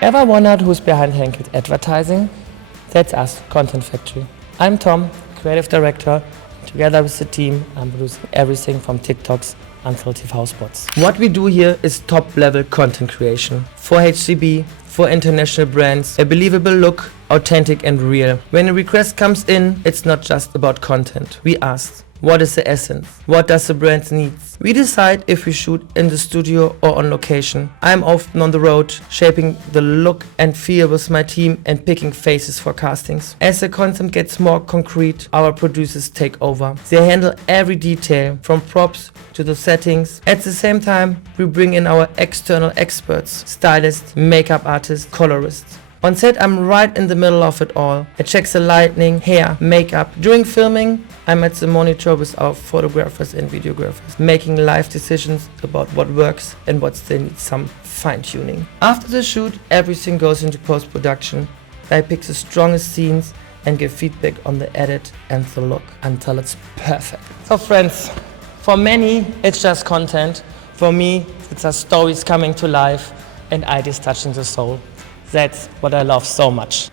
Ever wondered who's behind Henkel's advertising? That's us, Content Factory. I'm Tom, Creative Director. Together with the team, I'm producing everything from TikToks until TV spots. What we do here is top-level content creation. For HCB, for international brands, a believable look, authentic and real. When a request comes in, it's not just about content. We ask, what is the essence? What does the brand need? We decide if we shoot in the studio or on location. I'm often on the road, shaping the look and feel with my team and picking faces for castings. As the content gets more concrete, our producers take over. They handle every detail, from props to the settings. At the same time, we bring in our external experts, stylists, makeup artists, colorists. On set, I'm right in the middle of it all. I check the lighting, hair, makeup. During filming, I'm at the monitor with our photographers and videographers, making live decisions about what works and what still needs some fine-tuning. After the shoot, everything goes into post-production. I pick the strongest scenes and give feedback on the edit and the look until it's perfect. So friends, for many, it's just content. For me, it's just stories coming to life and ideas touching the soul. That's what I love so much.